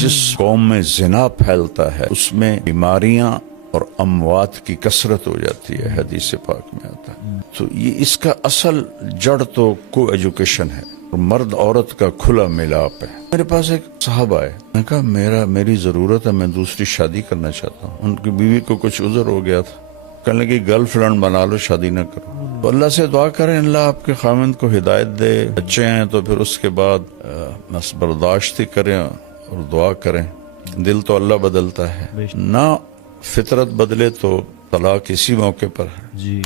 جس قوم میں زنا پھیلتا ہے اس میں بیماریاں اور اموات کی کثرت ہو جاتی ہے، حدیث پاک میں آتا ہے۔ تو یہ اس کا اصل جڑ تو کو ایجوکیشن ہے، مرد عورت کا کھلا ملاپ ہے۔ میرے پاس ایک صاحب آئے، میں نے کہا میری ضرورت ہے، میں دوسری شادی کرنا چاہتا ہوں۔ ان کی بیوی کو کچھ عذر ہو گیا تھا، کہنے لگی گرل فرینڈ بنا لو، شادی نہ کرو۔ تو اللہ سے دعا کریں اللہ آپ کے خاوند کو ہدایت دے، بچے ہیں تو پھر اس کے بعد بس برداشت ہی کریں اور دعا کریں۔ دل تو اللہ بدلتا ہے، نہ فطرت بدلے تو طلاق اسی موقع پر ہے۔ جی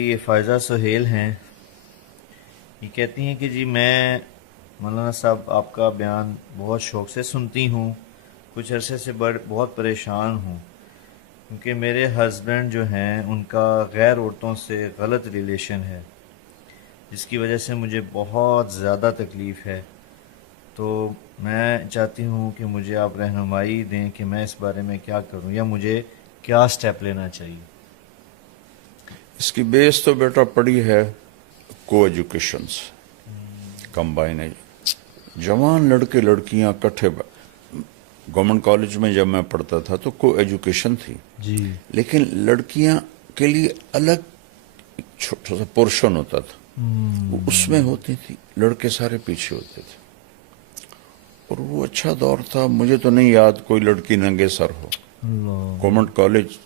یہ فائزہ سہیل ہیں، یہ کہتی ہیں کہ جی میں مولانا صاحب آپ کا بیان بہت شوق سے سنتی ہوں، کچھ عرصے سے بہت پریشان ہوں کیونکہ میرے ہسبینڈ جو ہیں ان کا غیر عورتوں سے غلط ریلیشن ہے، جس کی وجہ سے مجھے بہت زیادہ تکلیف ہے۔ تو میں چاہتی ہوں کہ مجھے آپ رہنمائی دیں کہ میں اس بارے میں کیا کروں یا مجھے کیا سٹیپ لینا چاہیے۔ اس کی بیس تو بیٹا پڑی ہے کو ایجوکیشن سے، کمبائن جوان لڑکے لڑکیاں کٹھے۔ گورنمنٹ کالج میں جب میں پڑھتا تھا تو کو ایجوکیشن تھی، جی لیکن لڑکیاں کے لیے الگ چھوٹا سا پورشن ہوتا تھا، وہ اس میں ہوتی تھی، لڑکے سارے پیچھے ہوتے تھے، اور وہ اچھا دور تھا۔ مجھے تو نہیں یاد کوئی لڑکی ننگے سر ہو۔ گورنمنٹ کالج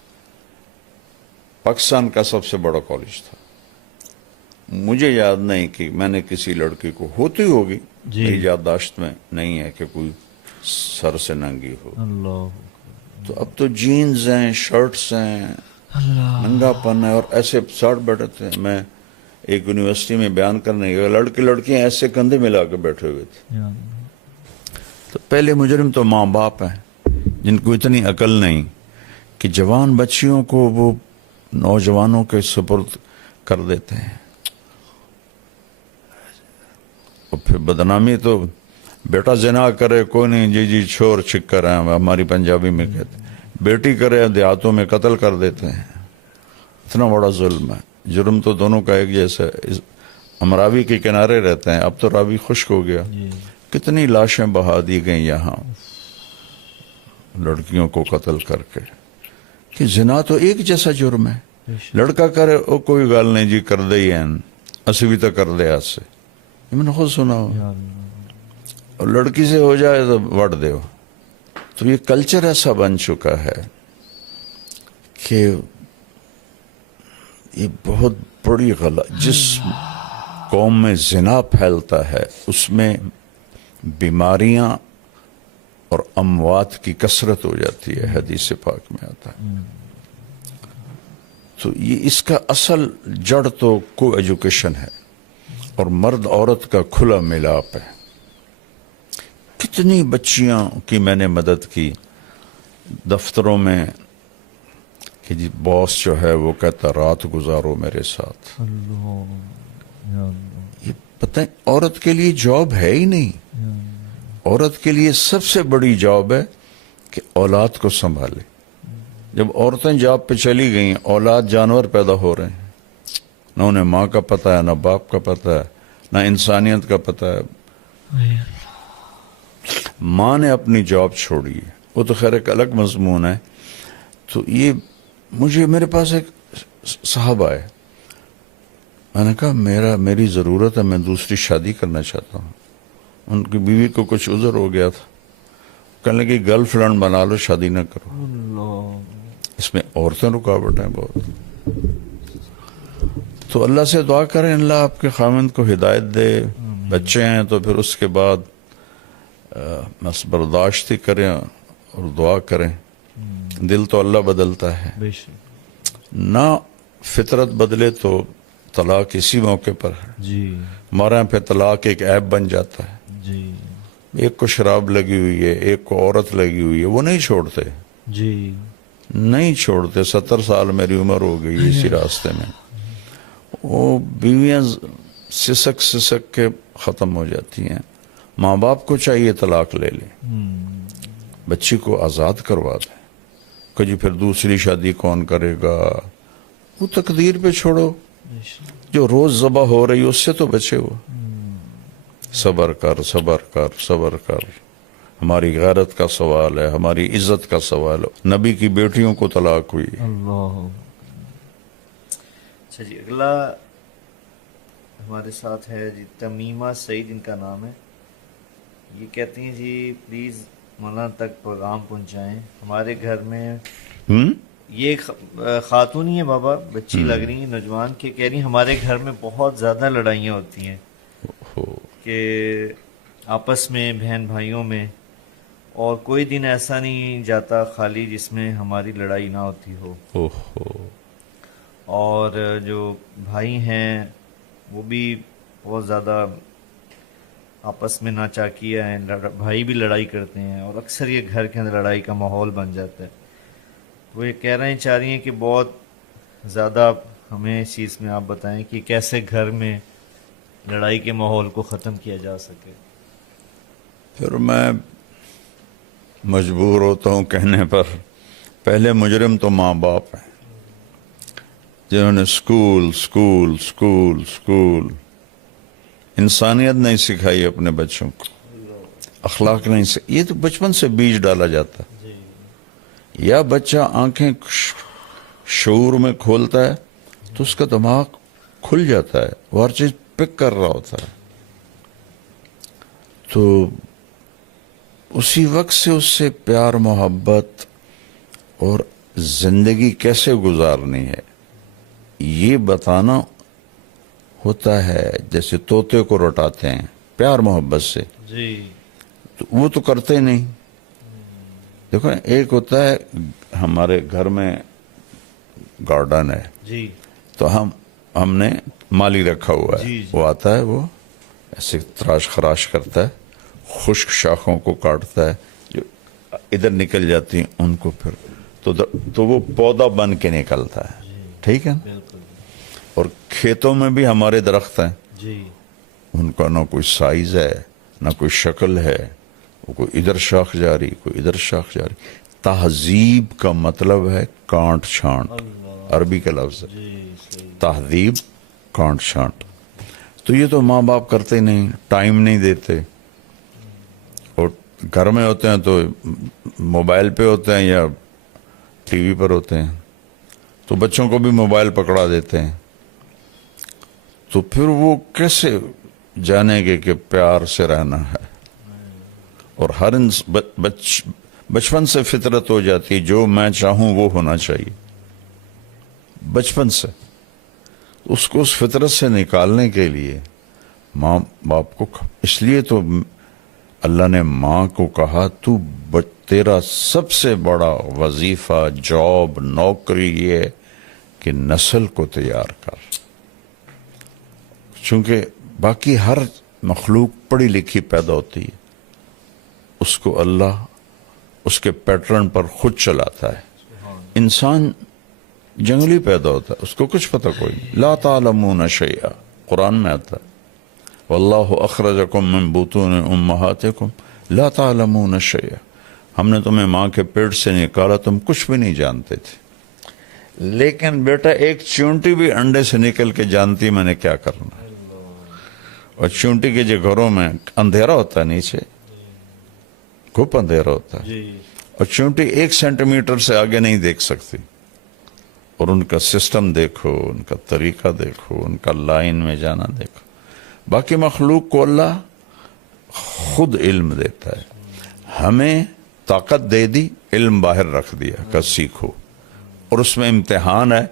پاکستان کا سب سے بڑا کالج تھا، مجھے یاد نہیں کہ میں نے کسی لڑکی کو، ہوتی ہوگی میری یادداشت میں نہیں ہے کہ کوئی سر سے ننگی ہو۔ تو اب تو جینز ہیں، شرٹس ہیں، ننگا پن ہے، اور ایسے ساٹھ بیٹھے تھے۔ میں ایک یونیورسٹی میں بیان کرنے گیا، لڑکے لڑکیاں ایسے کندھے ملا کے بیٹھے ہوئے تھے۔ تو پہلے مجرم تو ماں باپ ہیں جن کو اتنی عقل نہیں کہ جوان بچیوں کو وہ نوجوانوں کے سپرد کر دیتے ہیں، اور پھر بدنامی تو بیٹا زنا کرے کوئی نہیں، جی جی چھوڑ چھکر ہیں ہماری پنجابی میں کہتے ہیں، بیٹی کرے دیہاتوں میں قتل کر دیتے ہیں۔ اتنا بڑا ظلم ہے، جرم تو دونوں کا ایک جیسا ہے۔ ہم راوی کے کنارے رہتے ہیں، اب تو راوی خشک ہو گیا، کتنی لاشیں بہا دی گئیں یہاں لڑکیوں کو قتل کر کے، کہ زنا تو ایک جیسا جرم ہے۔ لڑکا کرے او کوئی گال نہیں جی کر دے ہی ہیں، اسی بھی تو کر دے آج سے، یہ میں نے خود سنا ہو، اور لڑکی سے ہو جائے تو وڑ دے ہو۔ تو یہ کلچر ایسا بن چکا ہے کہ یہ بہت بڑی غلط، جس قوم میں زنا پھیلتا ہے اس میں بیماریاں اور اموات کی کثرت ہو جاتی ہے، حدیث پاک میں آتا ہے۔ تو یہ اس کا اصل جڑ تو کو ایجوکیشن ہے، اور مرد عورت کا کھلا ملاپ ہے۔ کتنی بچیاں کی میں نے مدد کی دفتروں میں کہ جی باس جو ہے وہ کہتا رات گزارو میرے ساتھ۔ یہ پتہ ہے عورت کے لیے جاب ہے ہی نہیں، عورت کے لیے سب سے بڑی جاب ہے کہ اولاد کو سنبھالے۔ جب عورتیں جاب پہ چلی گئیں، اولاد جانور پیدا ہو رہے ہیں، نہ انہیں ماں کا پتہ ہے، نہ باپ کا پتہ ہے، نہ انسانیت کا پتہ ہے۔ ماں نے اپنی جاب چھوڑی ہے، وہ تو خیر ایک الگ مضمون ہے۔ تو یہ میرے پاس ایک صاحب آئے، میں نے کہا میری ضرورت ہے، میں دوسری شادی کرنا چاہتا ہوں۔ ان کی بیوی کو کچھ عذر ہو گیا تھا، کہنے لگی گرل فرینڈ بنا لو، شادی نہ کرو۔ اس میں عورتیں رکاوٹ ہیں بہت۔ تو اللہ سے دعا کریں اللہ آپ کے خاوند کو ہدایت دے، بچے ہیں تو پھر اس کے بعد بس برداشت ہی کریں اور دعا کریں۔ دل تو اللہ بدلتا ہے، نہ فطرت بدلے تو طلاق اسی موقع پر ہے۔ ہمارے یہاں پہ طلاق ایک عیب بن جاتا ہے۔ ایک کو شراب لگی ہوئی ہے، ایک کو عورت لگی ہوئی ہے، وہ نہیں چھوڑتے، نہیں چھوڑتے۔ 70 سال میری عمر ہو گئی اسی راستے میں، وہ بیویاں سسک سسک کے ختم ہو جاتی ہیں۔ ماں باپ کو چاہیے طلاق لے لیں، بچی کو آزاد کروا دیں، کہ جی پھر دوسری شادی کون کرے گا، وہ تقدیر پہ چھوڑو، جو روز ذبح ہو رہی اس سے تو بچے ہو. صبر کر صبر کر صبر کر. ہماری غیرت کا سوال ہے, ہماری عزت کا سوال ہے. نبی کی بیٹیوں کو طلاق ہوئی. اللہ. اچھا جی, اگلا ہمارے ساتھ ہے جی تمیمہ سعید ان کا نام ہے. یہ کہتی ہیں جی پلیز مولانا تک پیغام پہنچائیں. ہمارے گھر میں یہ خاتون ہی ہے بابا, بچی لگ رہی ہیں, نوجوان کے, کہہ رہی ہیں ہمارے گھر میں بہت زیادہ لڑائیاں ہوتی ہیں کہ آپس میں بہن بھائیوں میں, اور کوئی دن ایسا نہیں جاتا خالی جس میں ہماری لڑائی نہ ہوتی ہو. اور جو بھائی ہیں وہ بھی بہت زیادہ آپس میں ناچاکیہ ہیں, بھائی بھی لڑائی کرتے ہیں, اور اکثر یہ گھر کے اندر لڑائی کا ماحول بن جاتا ہے. وہ یہ کہہ رہے ہیں, چاہ رہی ہیں کہ بہت زیادہ ہمیں اس چیز میں آپ بتائیں کہ کیسے گھر میں لڑائی کے ماحول کو ختم کیا جا سکے. پھر میں مجبور ہوتا ہوں کہنے پر, پہلے مجرم تو ماں باپ ہیں جنہوں نے اسکول اسکول اسکول اسکول انسانیت نہیں سکھائی اپنے بچوں کو, اخلاق نہیں یہ تو بچپن سے بیج ڈالا جاتا. یا بچہ آنکھیں شعور میں کھولتا ہے تو اس کا دماغ کھل جاتا ہے, وہ ہر چیز پک کر رہا ہوتا ہے. تو اسی وقت سے اس سے پیار محبت اور زندگی کیسے گزارنی ہے یہ بتانا ہوتا ہے. جیسے طوطے کو رٹاتے ہیں پیار محبت سے, تو وہ تو کرتے نہیں. دیکھو ایک ہوتا ہے ہمارے گھر میں گارڈن ہے تو ہم نے مالی رکھا ہوا ہے, وہ آتا ہے, وہ ایسے تراش خراش کرتا ہے, خشک شاخوں کو کاٹتا ہے, جو ادھر نکل جاتی ہیں ان کو پھر تو وہ پودا بن کے نکلتا ہے. ٹھیک ہے نا. اور کھیتوں میں بھی ہمارے درخت ہیں, ان کا نہ کوئی سائز ہے نہ کوئی شکل ہے, وہ کوئی ادھر شاخ جاری کوئی ادھر شاخ جاری. تہذیب کا مطلب ہے کانٹ چھانٹ, عربی کا لفظ ہے تہذیب, کانٹ چھانٹ. تو یہ تو ماں باپ کرتے نہیں, ٹائم نہیں دیتے, اور گھر میں ہوتے ہیں تو موبائل پہ ہوتے ہیں یا ٹی وی پر ہوتے ہیں, تو بچوں کو بھی موبائل پکڑا دیتے ہیں. تو پھر وہ کیسے جانیں گے کہ پیار سے رہنا ہے. اور ہر بچپن سے فطرت ہو جاتی, جو میں چاہوں وہ ہونا چاہیے بچپن سے. اس کو اس فطرت سے نکالنے کے لیے ماں باپ کو, اس لیے تو اللہ نے ماں کو کہا تو تیرا سب سے بڑا وظیفہ, جاب, نوکری یہ ہے کہ نسل کو تیار کر. چونکہ باقی ہر مخلوق پڑھی لکھی پیدا ہوتی ہے, اس کو اللہ اس کے پیٹرن پر خود چلاتا ہے. انسان جنگلی پیدا ہوتا ہے, اس کو کچھ پتہ کوئی نہیں. لا تعلمون شیئا قرآن میں آتا ہے, واللہ اخرجکم من بطون امہاتکم لا تعلمون شیئا, ہم نے تمہیں ماں کے پیٹ سے نکالا, تم کچھ بھی نہیں جانتے تھے. لیکن بیٹا ایک چونٹی بھی انڈے سے نکل کے جانتی میں نے کیا کرنا ہے. اور چونٹی کے جو گھروں میں اندھیرا ہوتا ہے, نیچے گھپ اندھیرا ہوتا ہے, اور چونٹی 1 سینٹی میٹر سے آگے نہیں دیکھ سکتی. اور ان کا سسٹم دیکھو, ان کا طریقہ دیکھو, ان کا لائن میں جانا دیکھو. باقی مخلوق کو اللہ خود علم دیتا ہے, ہمیں طاقت دے دی, علم باہر رکھ دیا کہ سیکھو, اور اس میں امتحان ہے,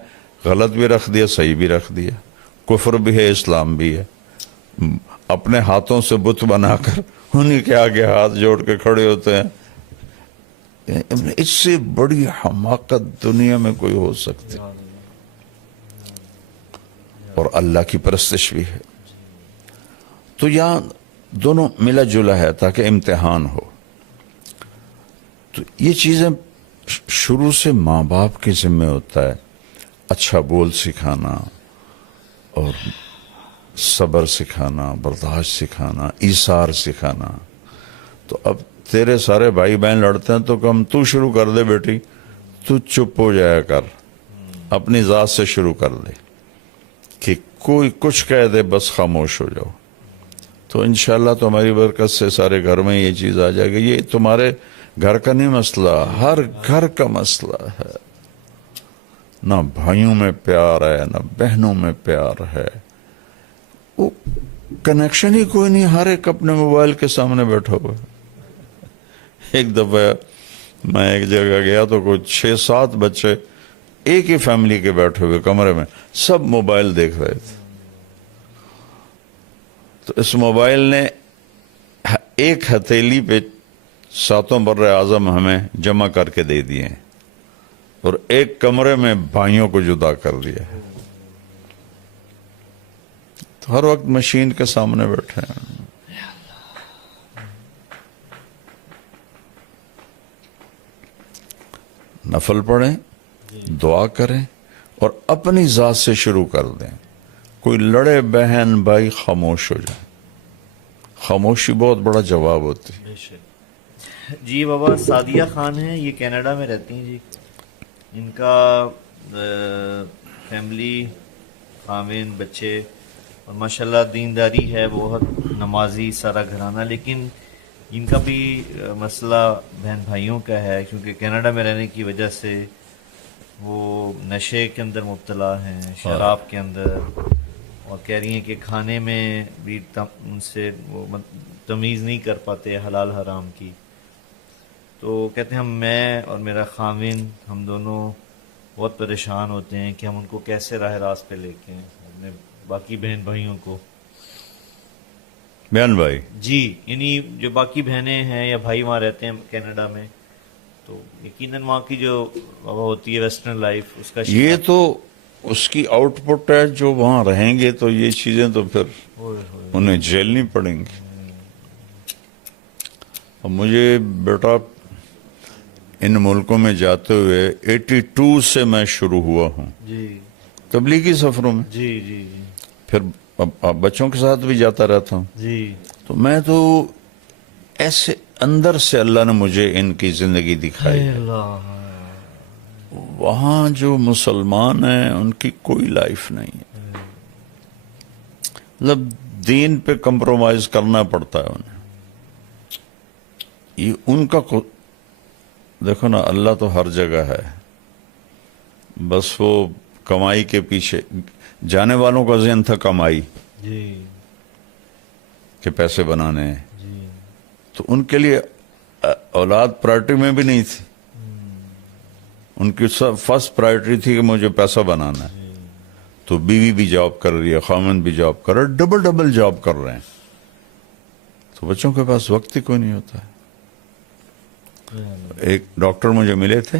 غلط بھی رکھ دیا صحیح بھی رکھ دیا, کفر بھی ہے اسلام بھی ہے. اپنے ہاتھوں سے بت بنا کر انہی کے آگے ہاتھ جوڑ کے کھڑے ہوتے ہیں. اس سے بڑی حماقت دنیا میں کوئی ہو سکتی, اور اللہ کی پرستش بھی ہے. تو یہاں دونوں ملا جلا ہے تاکہ امتحان ہو. تو یہ چیزیں شروع سے ماں باپ کے ذمہ ہوتا ہے, اچھا بول سکھانا اور صبر سکھانا, برداشت سکھانا, ایثار سکھانا. تو اب تیرے سارے بھائی بہن لڑتے ہیں تو کم تو شروع کر دے بیٹی, تو چپ ہو جایا کر, اپنی ذات سے شروع کر دے کہ کوئی کچھ کہہ دے بس خاموش ہو جاؤ. تو انشاءاللہ تمہاری برکت سے سارے گھر میں یہ چیز آ جائے گی. یہ تمہارے گھر کا نہیں مسئلہ، ہر گھر کا مسئلہ ہے. نہ بھائیوں میں پیار ہے، نہ بہنوں میں پیار ہے، وہ کنیکشن ہی کوئی نہیں. ہر ایک اپنے موبائل کے سامنے بیٹھا ہوا. ایک دفعہ میں ایک جگہ گیا تو کوئی 6-7 بچے ایک ہی فیملی کے بیٹھے ہوئے کمرے میں، سب موبائل دیکھ رہے تھے. تو اس موبائل نے ایک ہتھیلی پہ 7 بر اعظم ہمیں جمع کر کے دے دیے ہیں اور ایک کمرے میں بھائیوں کو جدا کر دیا ہے. تو ہر وقت مشین کے سامنے بیٹھے ہیں. نفل پڑھیں، دعا کریں اور اپنی ذات سے شروع کر دیں. کوئی لڑے بہن بھائی خاموش ہو جائے. خاموشی بہت بڑا جواب ہوتی ہے. بے شک. جی بابا سعدیہ خان ہیں، یہ کینیڈا میں رہتی ہیں جی. ان کا فیملی، خاوند، بچے اور ماشاءاللہ دینداری ہے، بہت نمازی سارا گھرانہ. لیکن ان کا بھی مسئلہ بہن بھائیوں کا ہے، کیونکہ کینیڈا میں رہنے کی وجہ سے وہ نشے کے اندر مبتلا ہیں، شراب کے اندر، اور کہہ رہی ہیں کہ کھانے میں بھی ان سے وہ تمیز نہیں کر پاتے حلال حرام کی. تو کہتے ہیں میں اور میرا خاوند ہم دونوں بہت پریشان ہوتے ہیں کہ ہم ان کو کیسے راہ راست پہ لے کے آئیں، اپنے باقی بہن بھائیوں کو. بیان بھائی جی یعنی جو باقی بہنیں ہیں یا بھائی وہاں رہتے ہیں کینیڈا میں، تو یقیناً وہاں کی جو ہوتی ہے ویسٹرن لائف، اس کا یہ تو اس کی آؤٹ پٹ ہے. جو وہاں رہیں گے تو یہ چیزیں تو پھر انہیں جھیلنی پڑیں گی. اور مجھے بیٹا ان ملکوں میں جاتے ہوئے 82 سے میں شروع ہوا ہوں جی تبلیغی سفروں میں. جی جی جی پھر اب بچوں کے ساتھ بھی جاتا رہتا ہوں. جی تو میں تو ایسے اندر سے اللہ نے مجھے ان کی زندگی دکھائی ہے. اللہ وہاں جو مسلمان ہیں ان کی کوئی لائف نہیں ہے. مطلب دین پہ کمپرومائز کرنا پڑتا ہے انہیں. یہ ان کا دیکھو نا، اللہ تو ہر جگہ ہے، بس وہ کمائی کے پیچھے. جانے والوں کا ذہن تھا کمائی جی کے پیسے بنانے ہیں. جی تو ان کے لیے اولاد پرائرٹی میں بھی نہیں تھی. ان کی فرسٹ پرائرٹی تھی کہ مجھے پیسہ بنانا ہے. تو بیوی بھی جاب کر رہی ہے، خاوند بھی جاب کر رہا ہے، ڈبل جاب کر رہے ہیں. تو بچوں کے پاس وقت ہی کوئی نہیں ہوتا ہے. ایک ڈاکٹر مجھے ملے تھے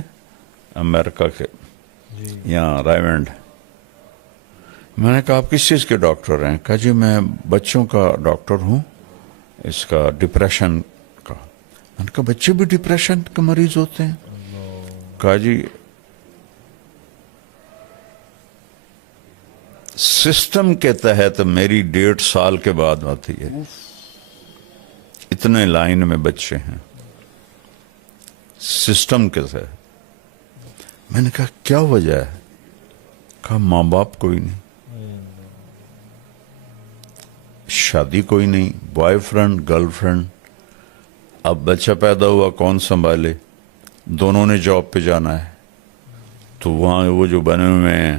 امریکہ کے، یہاں رائمنڈ. میں نے کہا آپ کس چیز کے ڈاکٹر ہیں؟ کہا جی میں بچوں کا ڈاکٹر ہوں، اس کا ڈپریشن کا. میں نے کہا بچے بھی ڈپریشن کے مریض ہوتے ہیں؟ کہا جی سسٹم کے تحت میری 1.5 سال کے بعد آتی ہے، اتنے لائن میں بچے ہیں سسٹم کے تحت. میں نے کہا کیا وجہ ہے؟ کہا ماں باپ کوئی نہیں، شادی کوئی نہیں، بوائے فرینڈ گرل فرینڈ. اب بچہ پیدا ہوا کون سنبھالے؟ دونوں نے جاب پہ جانا ہے. تو وہاں وہ جو بنے ہوئے ہیں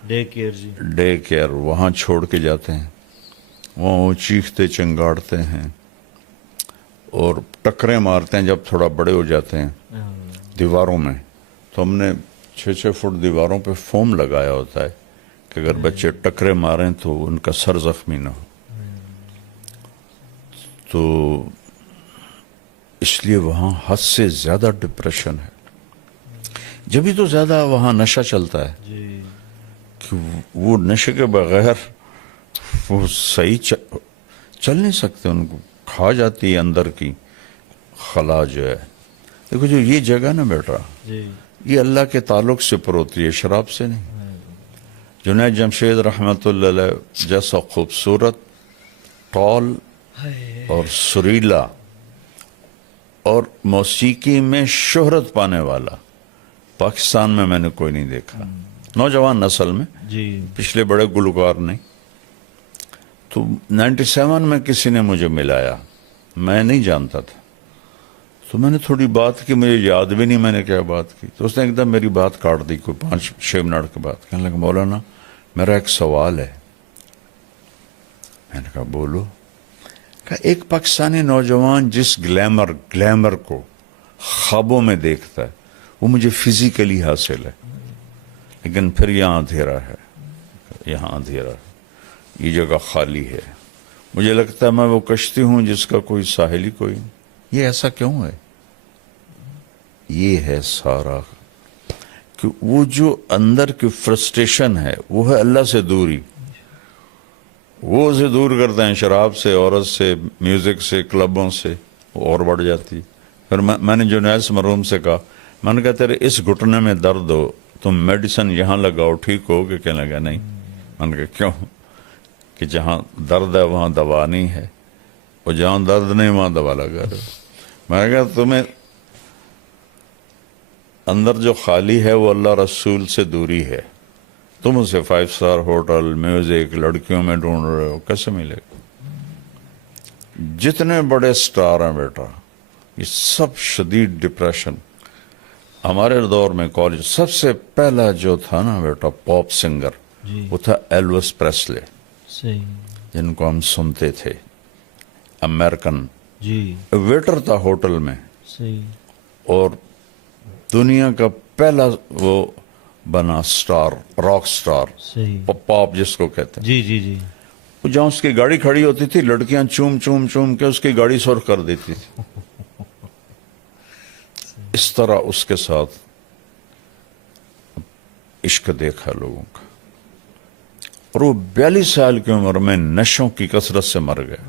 ڈے کیئر، جی ڈے کیئر، وہاں چھوڑ کے جاتے ہیں. وہاں وہ چیختے چنگاڑتے ہیں اور ٹکریں مارتے ہیں جب تھوڑا بڑے ہو جاتے ہیں دیواروں میں. تو ہم نے 6 فٹ دیواروں پہ فوم لگایا ہوتا ہے کہ اگر بچے ٹکرے ماریں تو ان کا سر زخمی نہ ہو. تو اس لیے وہاں حد سے زیادہ ڈپریشن ہے. جبھی تو زیادہ وہاں نشہ چلتا ہے جی کہ وہ نشے کے بغیر وہ صحیح چل نہیں سکتے. ان کو کھا جاتی ہے اندر کی خلا جو ہے. دیکھو جو یہ جگہ نا بیٹا، جی یہ اللہ کے تعلق سے پر ہوتی ہے، شراب سے نہیں. جنید جمشید رحمت اللہ علیہ جیسا خوبصورت، ٹال اور سریلا اور موسیقی میں شہرت پانے والا پاکستان میں نے کوئی نہیں دیکھا. نوجوان نسل میں، جی پچھلے بڑے گلوکار نہیں. تو 97 میں کسی نے مجھے ملایا، میں نہیں جانتا تھا، تو میں نے تھوڑی بات کی، مجھے یاد بھی نہیں میں نے کیا بات کی. تو اس نے ایک دم میری بات کاٹ دی، کوئی 5-6 منٹ کے بعد. کہنے لگا مولانا میرا ایک سوال ہے. میں نے کہا بولو. کہا ایک پاکستانی نوجوان جس گلیمر کو خوابوں میں دیکھتا ہے وہ مجھے فزیکلی حاصل ہے، لیکن پھر یہاں اندھیرا ہے، یہاں اندھیرا ہے، یہ جگہ خالی ہے. مجھے لگتا ہے میں وہ کشتی ہوں جس کا کوئی ساحل ہی کوئی نہیں. یہ ایسا کیوں ہے؟ یہ ہے سارا کہ وہ جو اندر کی فرسٹریشن ہے وہ ہے اللہ سے دوری. وہ اسے دور کرتے ہیں شراب سے، عورت سے، میوزک سے، کلبوں سے، وہ اور بڑھ جاتی. پھر میں نے جنید مرحوم سے کہا، میں نے کہا تیرے اس گھٹنے میں درد ہو، تم میڈیسن یہاں لگاؤ ٹھیک ہو گے؟ کہنے لگا نہیں. میں نے کہا کیوں؟ کہ جہاں درد ہے وہاں دوا نہیں ہے، اور جہاں درد نہیں وہاں دوا لگا رہے. میں نے کہا تمہیں اندر جو خالی ہے وہ اللہ رسول سے دوری ہے. تم اسے 5 اسٹار ہوٹل، میوزک، لڑکیوں میں ڈھونڈ رہے ہو، کیسے ملے گا؟ جتنے بڑے سٹار ہیں بیٹا، یہ سب شدید ڈپریشن. ہمارے دور میں کالج سب سے پہلا جو تھا نا بیٹا پاپ سنگر، جی وہ تھا ایلوس پریسلے، صحیح. جن کو ہم سنتے تھے. امریکن جی ویٹر تھا ہوٹل میں، صحیح. اور دنیا کا پہلا وہ بنا سٹار، راک سٹار، صحیح. پاپ جس کو کہتے ہیں. جی جی جی وہ جہاں اس کی گاڑی کھڑی ہوتی تھی لڑکیاں چوم چوم چوم کے اس کی گاڑی سرخ کر دیتی تھی. اس طرح اس کے ساتھ عشق دیکھا لوگوں کا. اور وہ 42 سال کی عمر میں نشوں کی کثرت سے مر گیا.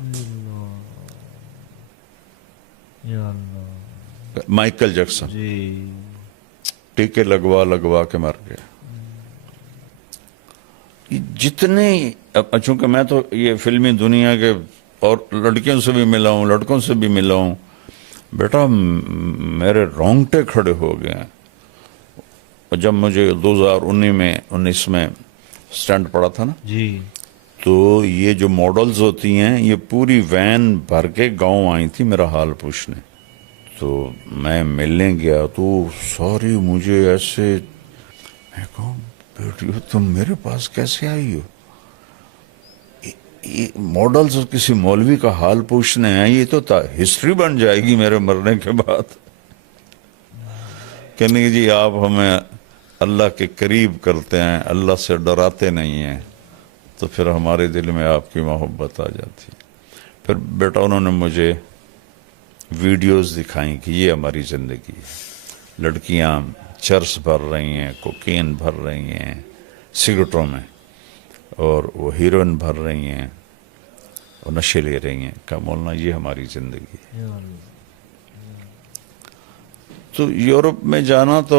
یا اللہ. مائیکل جیکسن جی ٹیکے لگوا کے مر گیا. جتنے چونکہ میں تو یہ فلمی دنیا کے اور لڑکیوں سے بھی ملا ہوں، لڑکوں سے بھی ملا ہوں بیٹا، میرے رونگٹے کھڑے ہو گئے ہیں. اور جب مجھے 2019 میں سٹنٹ پڑا تھا نا، جی تو یہ جو ماڈلز ہوتی ہیں یہ پوری وین بھر کے گاؤں آئی تھی میرا حال پوچھنے. تو میں ملنے گیا تو سوری مجھے ایسے، میں کہوں بیٹیو تم میرے پاس کیسے آئی ہو؟ یہ ماڈلز اور کسی مولوی کا حال پوچھنے ہیں، یہ تو ہسٹری بن جائے گی میرے مرنے کے بعد. کہنے کہ جی آپ ہمیں اللہ کے قریب کرتے ہیں، اللہ سے ڈراتے نہیں ہیں، تو پھر ہمارے دل میں آپ کی محبت آ جاتی. پھر بیٹا انہوں نے مجھے ویڈیوز دکھائیں کہ یہ ہماری زندگی ہے. لڑکیاں چرس بھر رہی ہیں، کوکین بھر رہی ہیں سگریٹوں میں، اور وہ ہیروئن بھر رہی ہیں اور نشے لے رہی ہیں. کہا مولانا یہ ہماری زندگی ہے. یا اللہ. تو یورپ میں جانا تو